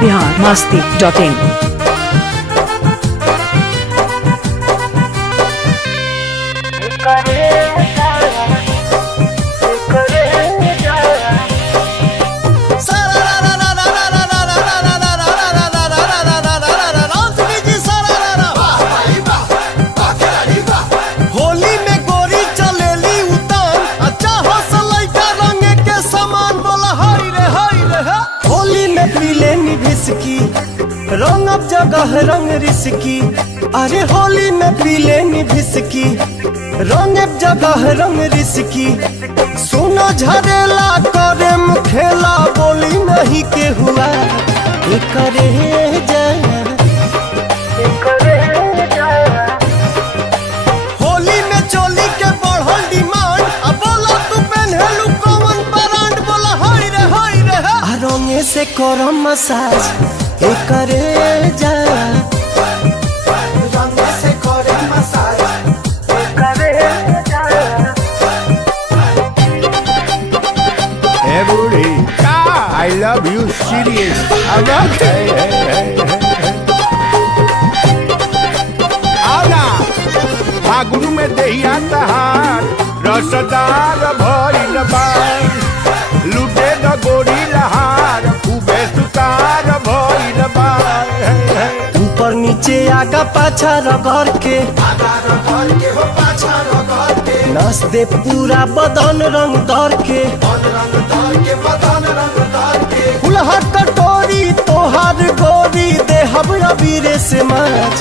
biharmasti.in रंग अब जगह रंग रिसकी, अरे होली में पी लेनी भिसकी। रंग अब जगह रंग रिसकी, सुनो झरेला करे मुखेला, बोली नहीं के हुआ करे होली में चोली के बढ़ल डिमांड। अब बोला तू पहनलू कौन ब्रांड, बोला हाय रे रंगे से करो मसाज करे जा, रंगे से करे मसाज करे जा। Hey booty, I love you serious. I'm not. Ahora, फागुन में दहिया तहार रसदार भइल बा, लुटे द गोरी लहार खूबे सुतार भइल बा। ऊपर नीचे आगा पाछा रगड़ के हो पाछा रगड़ के, नस दे पूरा बदन रंग दर के बदन रंग दर के। फुलहा कटोरी तोहार गोरी दे हम अबीरे से माच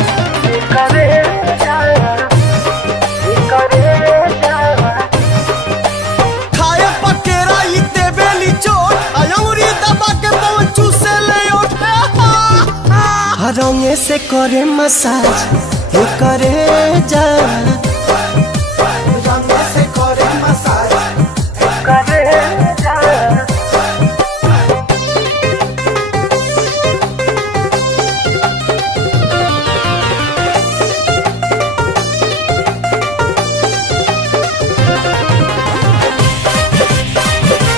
करे जा, खाए पकेरा इते बेली चोट, अयौरी दबा के पहुंचू से ले उठे। रंगे से करे मसाज करे जा, रंगे से करे मसाज करे जा।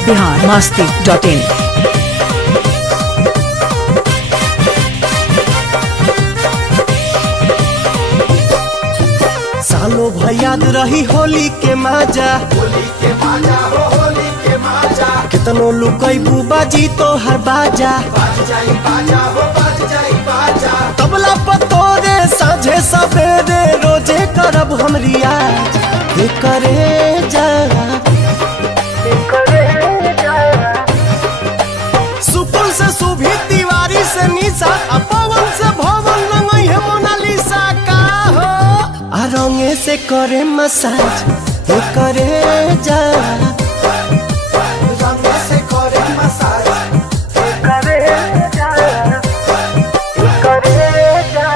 biharmasti.in सालो भयाद रही होली के माजा हो होली के माजा। कितनो लुकई बुबाजी तो हर बाजा बाज जाई बाजा। तबला पतोरे साझे सवेरे रोजे करब हम रियाज करे जा, सुपुल से सुभी तिवारी से निशा, पवन से भवन रंगई है मोनालिसा का हो। रंगे से करे मसाज करे जा, रंगे से करे मसाज करे जा, करे जा।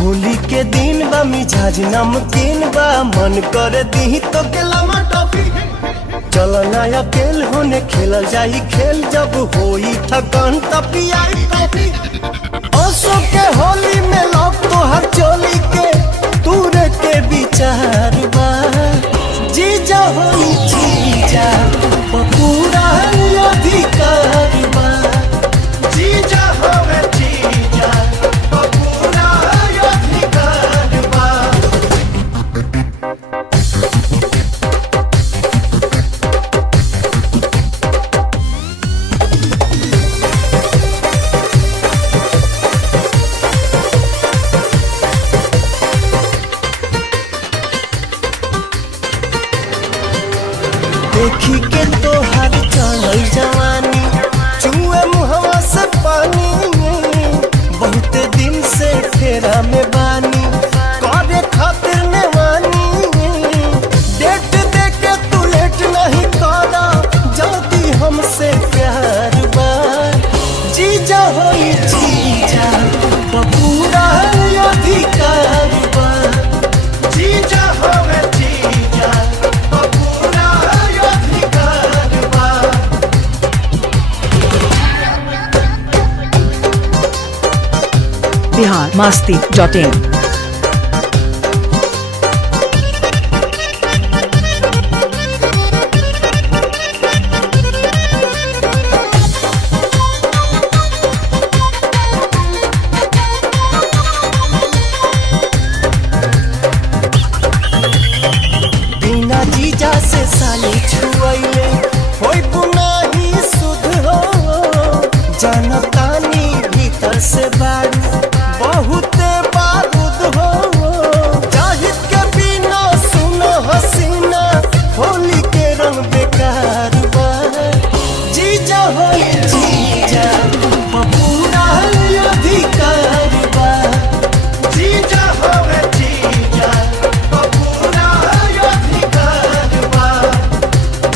होली के दिन बा मिजाज नमकीन बा, मन कर दी तो केला टॉफी। चलो ना अकेल होने खेलल जाई खेल, जब होई थकान तब पियाई कॉफी। ओसो के होली में लोग तो हर चोली के तूरे के विचार बा, जीजा होई जीजा पूरा अधिकार बा, जीजा होवे जीजा पूरा अधिकार बा। देखी के तो हर चढ़ल जवानी, चुए मुहवा से पानी, बहुत दिन से फेरा में बानी करे खातिर नेवानी। डेट दे के तू लेट नहीं करा, जल्दी हमसे प्यार बा, जीजा होई जीजा पूरा अधिकार बा, जीजा होवे जीजा पूरा अधिकार biharmasti.in बिना जीजा से साली छुआइले होई पुनाही सुध हो जनतानी भीतर से बारू बहुते बारूद हो जाहिद के बिना सुनो हसीना होली के रंग बेकार बा जीजा हो जीजा पूरा अधिकार बा जीजा हो जीजा पूरा अधिकार बा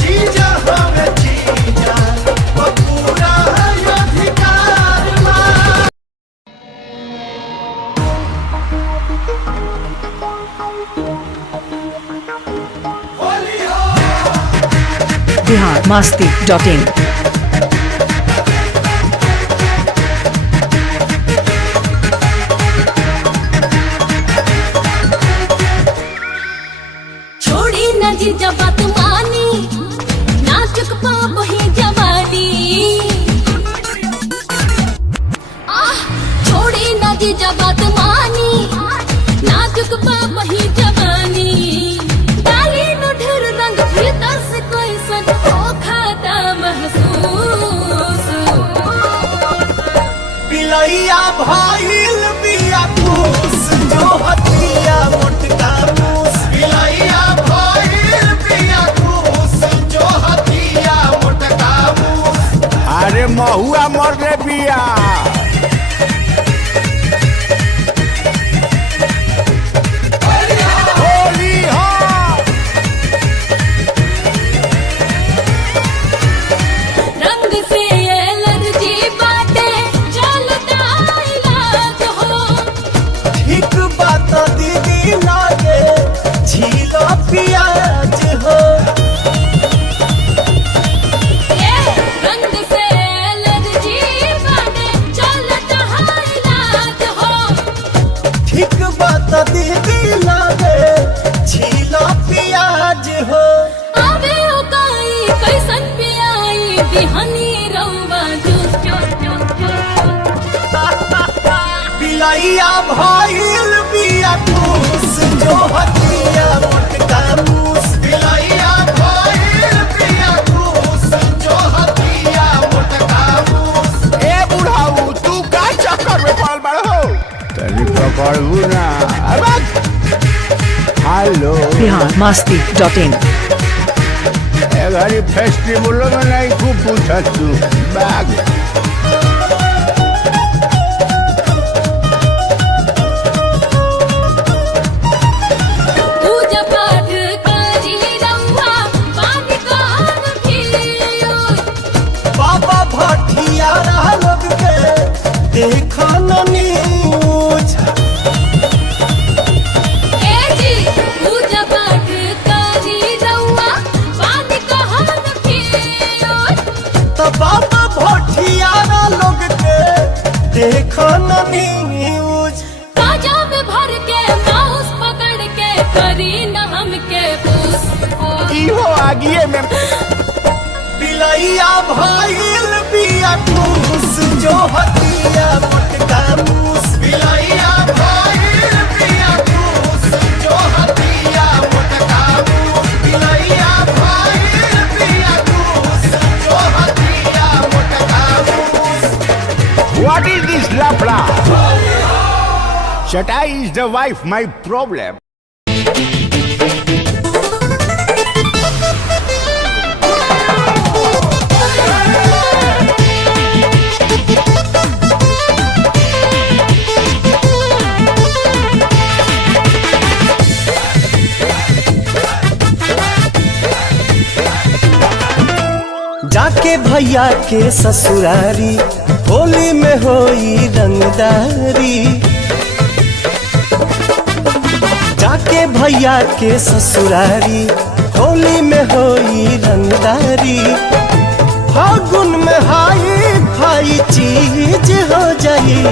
जीजा हो जीजा पूरा अधिकार बा biharmasti.in छोड़ी न जीजा बात मानी नाचुक पाप ही जवानी छोड़ी न जीजा बात मानी नाचुक पाप ही जवानी डाली न ढेर रंग भीतर से कोई सन हो खाता महसूस पिलैया भाईल बिया खुश जो हथिया मोटका मूस पिलैया भाईल बिया खुश जो हथिया मोटका मूस अरे महुआ मर रे बिया होली हो रंग से एलर्जी बाटे चलता इलाज हो ठीक बात दीदी लागे झीला पियाज हो रंग से एलर्जी बाटे चलता इलाज हो ठीक बात दीदी लागे झीला पियाज हो आवे ओकाई कैसन पियाई बिहनी रउवा जूस पिलैया भाईल बिया खुश जो हथिया मोटका मूस पिलैया भाईल बिया खुश जो हथिया मोटका मूस ए बुढ़ाऊ तू का चक्कर में पड़ बड़ हो तनी पकड़ू ना अब हेलो biharmasti.in ए घरी फेस्टिवल में नहीं खूब पूछत तू बाग पूजा पाठ करी रउवा पानी कहन पियो बाबा भटिया लोग के देखा न न्यूज जी पूजा पाठ करी रउवा पानी कहन पियो तो बाबा भटिया लोग के देखा न न्यूज काजा में भर के माउस पकड़ के करी न हमके पूस इहो आगिए में पिलैया भाईल बिया खुश जो हथिया मोटका मूस पिलैया भाईल बिया खुश जो हथिया मोटका मूस पिलैया भाईल बिया खुश जो हथिया मोटका मूस What is this lafla? Shatai is the wife, my problem. जाके भैया के ससुरारी होली में होई रंगदारी जाके भैया के ससुरारी होली में होई रंगदारी फागुन में हाई फाई चीज हो जाई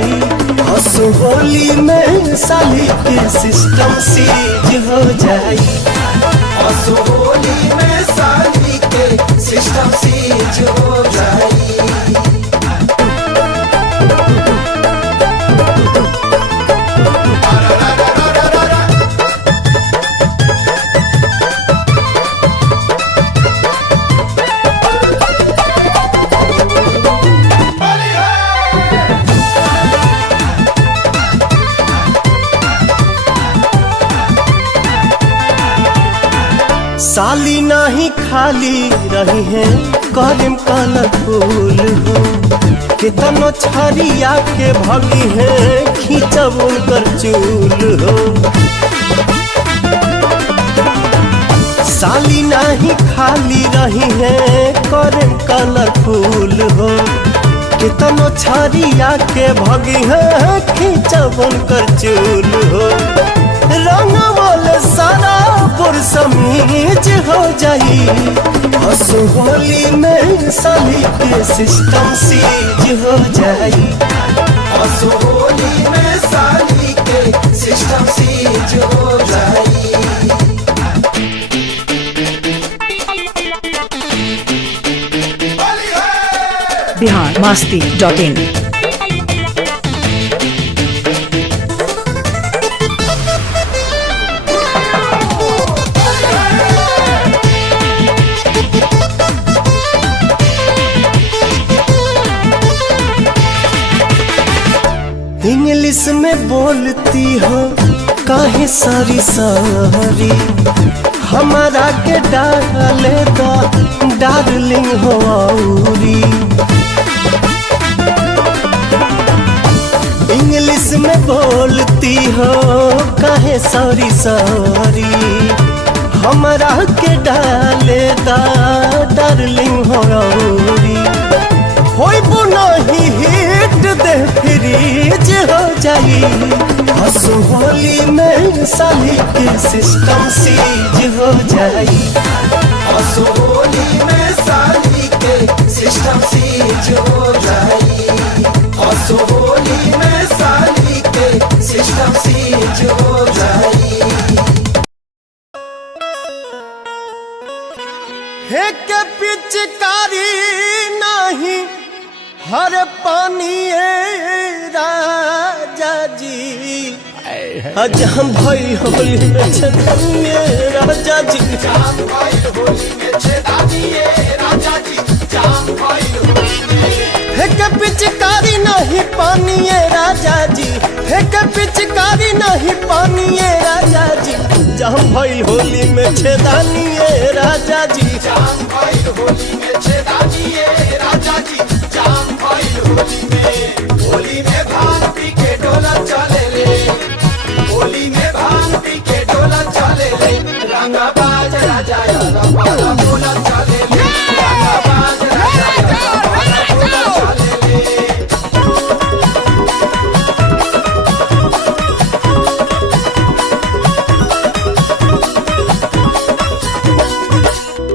हंस हंसो होली में साली के सिस्टम सीज हो जाई। हंसो होली में साली के सिस्टम सीज हो जाई। साली नहीं खाली रही है करीम कलरफुल हो, कितनो छरिया के भगी है खींचब उनकर चूल हो। साली नहीं खाली रही है करीम कलरफुल हो, कितनो छरिया के भगी है खींचब उनकर चूल हो। रंग वाले सारा पुरसमीज हो जाई। हंसो होली में साली के सिस्टम सीज हो जाई। हंसो होली में साली के सिस्टम सीज हो जाई। biharmasti.in इंग्लिश में बोलती हो काहे सारी सारी, हमारा के डाले दा डार्लिंग हो औरी। इंग्लिश में बोलती हो काहे सारी सारी, हमारा के डाले दा डार्लिंग हो औरी। होई नहीं हिट दे फ्रीज हो जाई। हंसो होली में साली के सिस्टम सीज हो जाई। हंसो होली में साली के सिस्टम सीज हो जाई। हंसो होली में साली के सिस्टम सीज हो जाई। हे के पिचकारी नहीं हर पानी राजा जी, आज हम भाई होली में छेदानिए राजा जी। जाम भाई होली में छेदानिए राजा जी। जाम भाई होली में। हे के पिचकारी नहीं पानी राजा जी, हे के पिचकारी नहीं पानी राजा जी। जाम भाई होली में छेदानिए राजा जी। जाम भाई होली में छेदानिए राजा जी। जाम भाई होली में भांग पी के डोला चले ले। होली में भांग पी के डोला चले ले। रंगा बाज राजा रंगा डोला चले ले। रंगा बाज राजा रंगा डोला चले ले।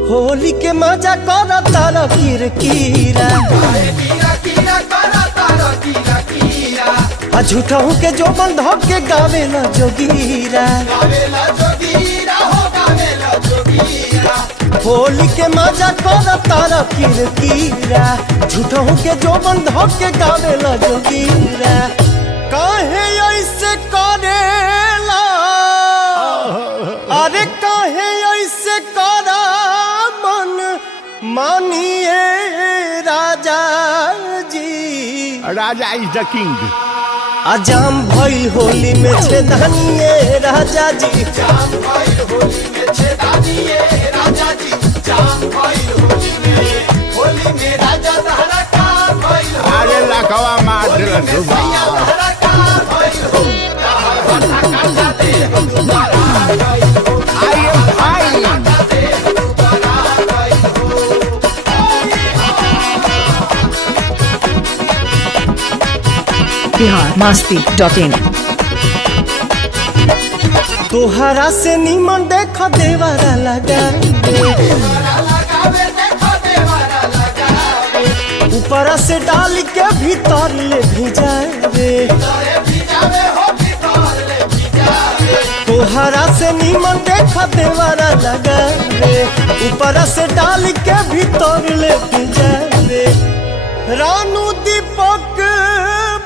होली के मजा कर तारा किरकिरा, झूठा हूँ के जो बंध के गावेला जोगीरा। होली के मजा कर तारा किरकिरा, झूठा हूँ के जो बंध के गावेला जोगीरा। काहे ऐसे करेला, अरे काहे ऐसे करा मन मानिए राजा जी। राजा इज द किंग। आजाम भइल होली में छेदानिए राजा जी। जाम भाई होली में छेदानिए राजा जी। जाम भाई होली में राजा तहरा का भाई। अरे लखवा मार दिल सुबह। तहरा का भाई हो तहरा का दे तुम्हारा भाई हो। I am fine. biharmasti.in तोहरा से नीमन देख देवारा लगा, ऊपर से डाल के भीतर ले भिजावे। भिजावे हो भीतर ले भिजावे तोहरा से नीमन देखा देवारा लगा रे ऊपर से डाल के भीतर ले जावे रानू दीपक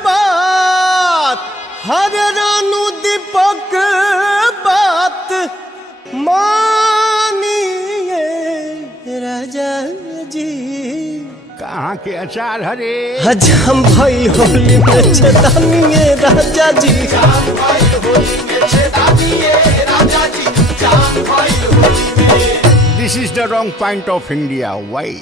बात हर रानू दीपक बात मानिए राजा जी कहाँ के अचार हरे हजम भइल होली में छेदानिए राजा जी जाम भइल होली में छेदानिए राजा जी जाम भइल होली में this is the wrong point of India why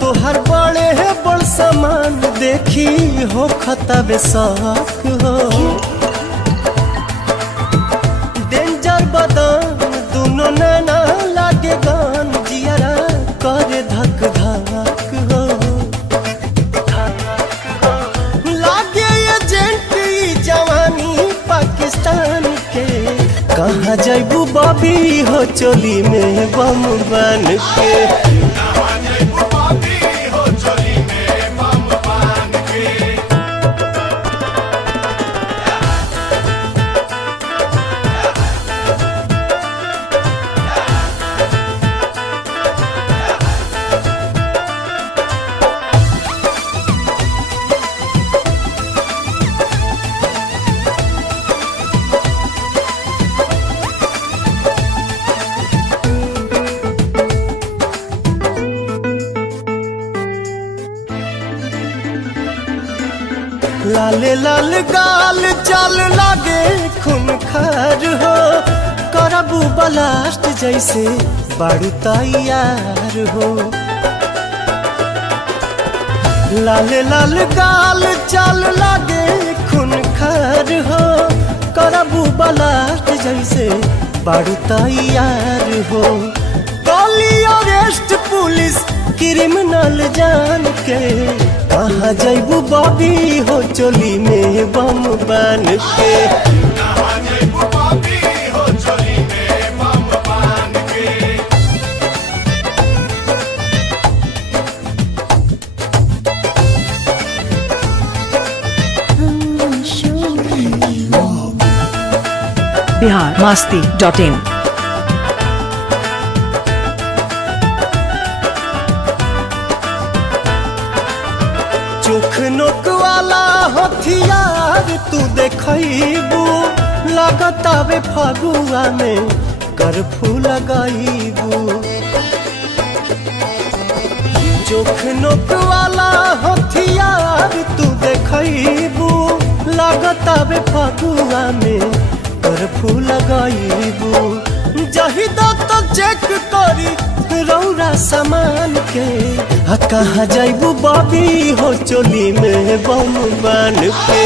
तोहर बड़े है बड़ सामान देखी हो खतबे शौक हो डेंजर बदन दोनों नैना लागे गान जियरा करे धक धक हो लागे एजेंट जवानी पाकिस्तान के कहाँ जैबू बॉबी हो चोली में बम बन के लाले लाल गाल चाल लागे खून खार हो करबू ब्लास्ट जैसे बारू तैयार हो लाले लाल गाल चाल लागे खून खार हो करबू ब्लास्ट जैसे बारू तैयार हो गली अरेस्ट पुलिस क्रिमिनल जान के कहाँ जैबू बॉबी हो चोली में बम बन के biharmasti.in चोख नोक वाला हथियार तू देखबू लगतावे फगुआ में कर्फ्यू लगाईबू चोख नोक वाला हथियार तू देखबू लगतावे फगुआ में कर्फ्यू लगाईबू जहिदा तो चेक करी रौरा सामान के कहाँ जैबू बॉबी हो चोली में बम बन के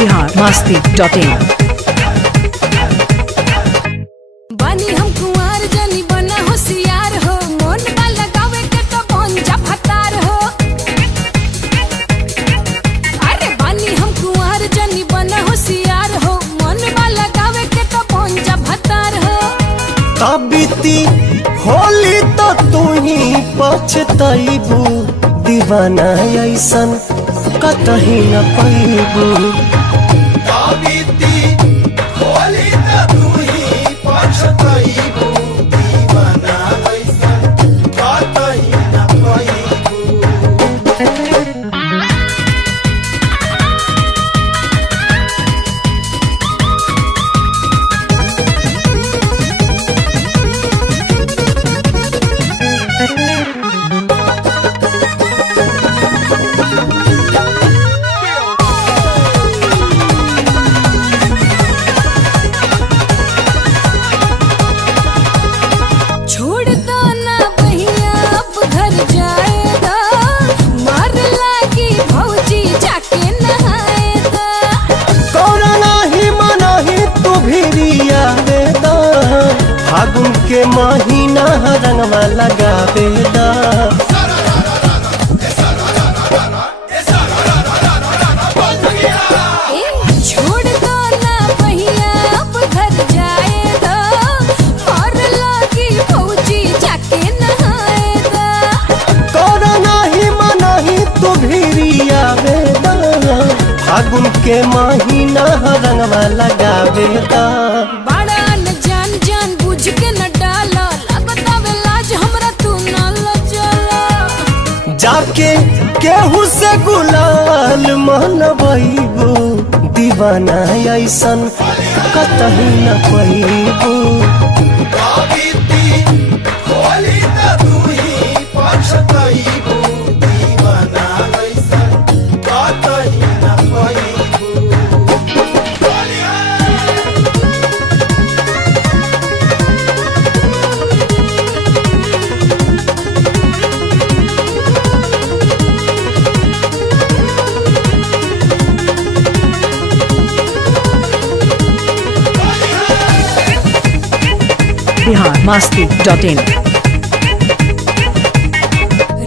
biharmasti.in बानी हम कुंवार जनी बना होशियार हो मन वाला गावे के तो बन जा फतार हो अरे बानी हम कुंवार जनी बना होशियार हो मन वाला गावे के तो बन जा फतार हो बीती होली तो तू ही पछतैबू दीवाना ऐसन कतही न पैबू बीती होली त तू ही पछतैबू दीवाना ऐसन कतही न पैबू के महीना रंगवा लगावे दा। छोड़ दो ना भैया अब घर जाएगा और लगी फौजी जाके नहाएगा। करो नाही मनाही तू भिरिया वेदा, फागुन के महीना रंगवा लगावे दा। बड़ा न जान जान बुझ के न डाला, लगता वे लाज हमरा तू न लजला। जाके केहू से गुलाल मनबैबू, दीवाना ऐसन कतही न पैबू। biharmasti.in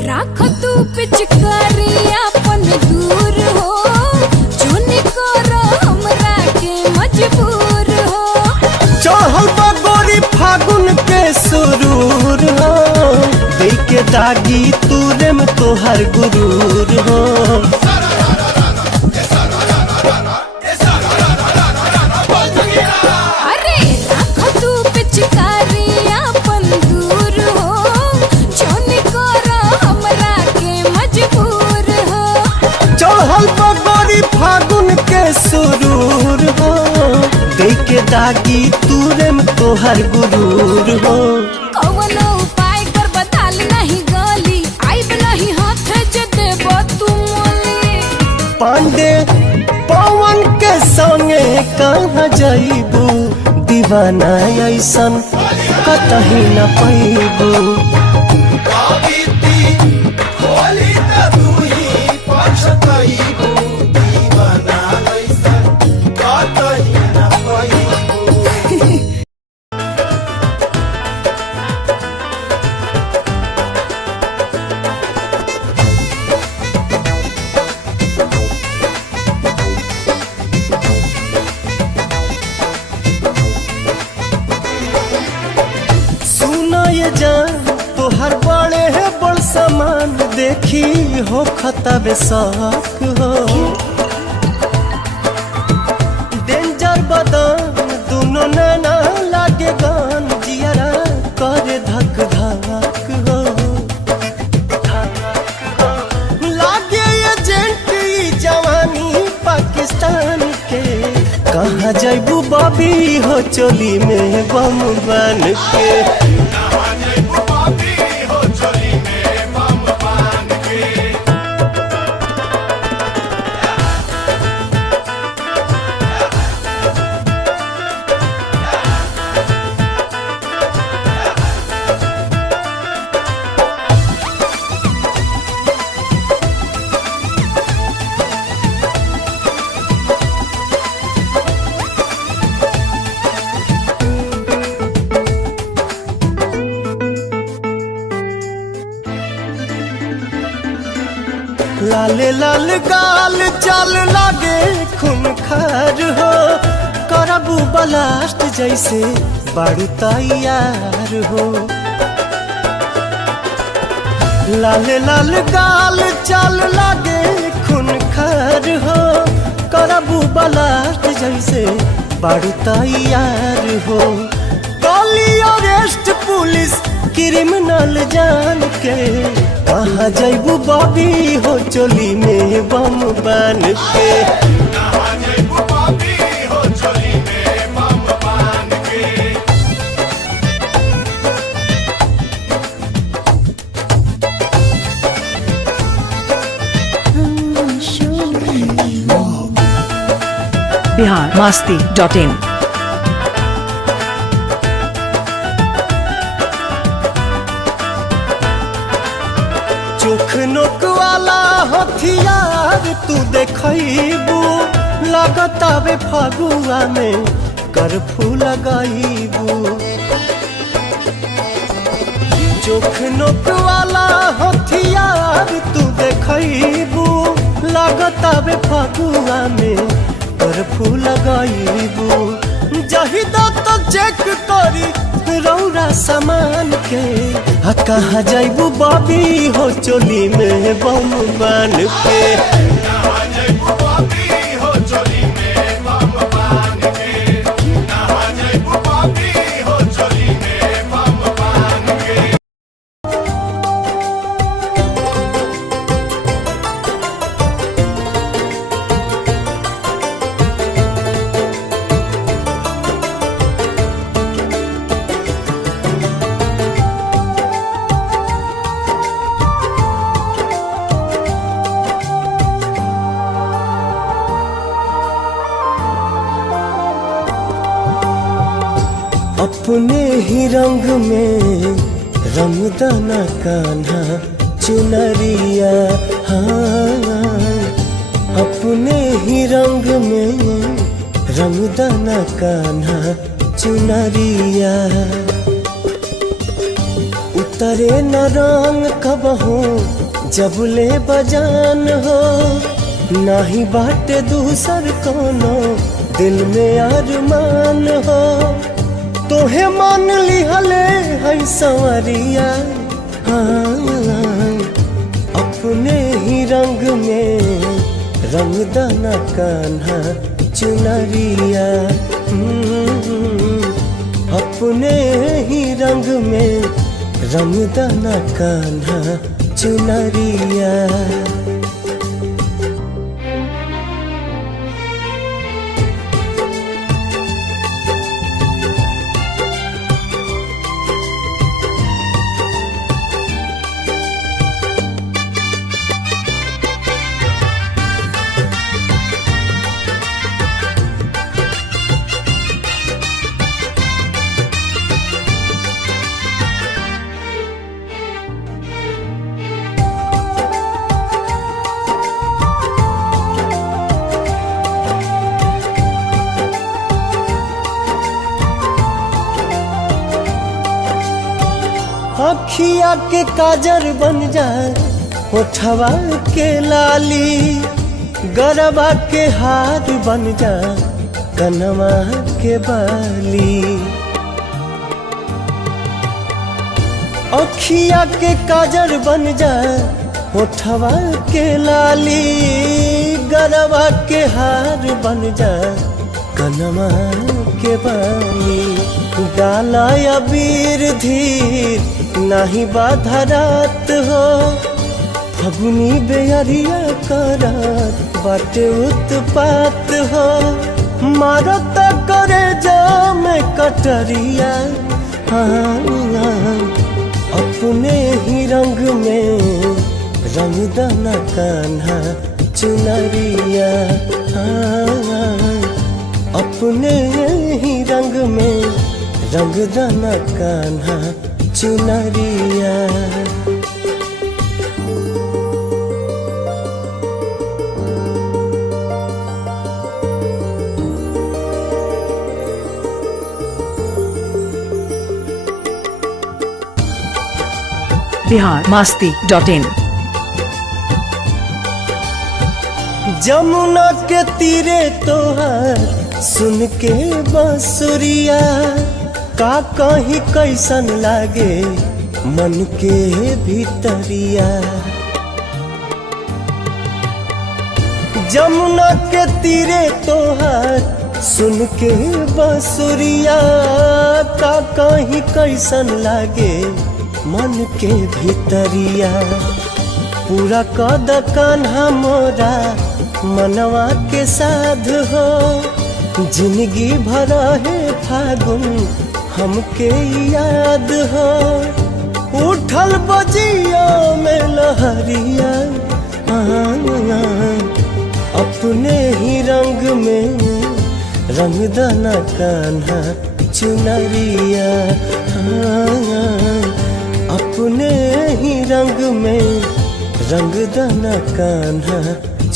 राख तू पिचकारी अपन दूर हो, चुनी करो हमरा के मजबूर हो। चढ़ल बा गोरी फागुन के सुरूर हो, देख के दागी तूरे में तोहर गुरूर हो। अरे राख तू पिचकारी अपन दूर हो, चुनी करो हमरा के मजबूर हो। चढ़ल बा गोरी फागुन के सुरूर हो, देख के दागी तूरे में तोहर गुरूर हो। कौनो उपाय कर बताल नहीं गली, आइब नहीं हाथ जे देबो तू मोली। पांडे पवन के संगे कहाँ जाइबू, दीवाना ऐसन कतही न पैबू। सुना ये जान तोहर बड़े है बड़ सामान देखी हो खतबे शौक हो। डेंजर बदन दोनों नैना लागे गान, जियरा करे धक धक हो। लागे एजेंट ई जवानी पाकिस्तान के, कहाँ जाइबू बॉबी हो चोली में बम बन के। लाले लाल गाल चाल लागे खून खार हो, करबू ब्लास्ट जैसे बारू तैयार हो। लाले लाल गाल चाल लागे खून खार हो, करबू ब्लास्ट जैसे बारू तैयार हो। गली अरेस्ट पुलिस क्रिमिनल जान के, कहाँ जाइबू बॉबी हो चोली में बम बन के। biharmasti.in चोख नोक वाला हथियार तू देखबू, लगतावे फगुआ में कर्फ्यू लगाईबू। चोख नोक वाला हथियार तू देखबू लागत आवे फगुआ में कर्फ्यू लगाईबू जहिदा तो चेक करी रौरा सामान के कहाँ जाइबू बॉबी हो चोली में बम बान के अपने ही रंग में रंगदाना कान्हा चुनरिया हाँ अपने ही रंग में रंगदाना कान्हा चुनरिया उतरे न रंग कब हो जब ले बजान हो नाही बाटे दूसर कोनो दिल में अरमान हो तोहे मान लिहले है संवरिया हाँ अपने ही रंग में रंगदाना कान्हा चुनरिया अपने ही रंग में रंगदाना कान्हा चुनरिया अखिया के काजर बन जाए होठवा के लाली गरबा के हार बन जाए कनवा के बाली अखिया के काजर बन जाए होठवा के लाली गरबा के हार बन जाए कनवा के बाली डाला अबीर धीर नाही बाधा रात हो फगुनी बेअरिया करात बाटे उत्पात हो मारत करे जाम कटरिया हाँ अपने ही रंग में रंगदाना कान्हा चुनरिया हाँ अपने ही रंग में रंगदाना कान्हा चुनरिया biharmasti.in जमुना के तीरे तोहार सुन के बांसुरिया का कहीं कैसन लागे मन के भीतरिया जमुना के तीरे तोहार सुन के बांसुरिया का कहीं कैसन लागे मन के भीतरिया पूरा कद कान्हा मोरा मनवा के साध हो जिंदगी भर है फागुन हमके याद हो उठल बजिया में लहरिया अपने ही रंग में रंगदाना कान्हा चुनरिया अपने ही रंग में रंगदाना कान्हा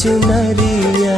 चुनरिया।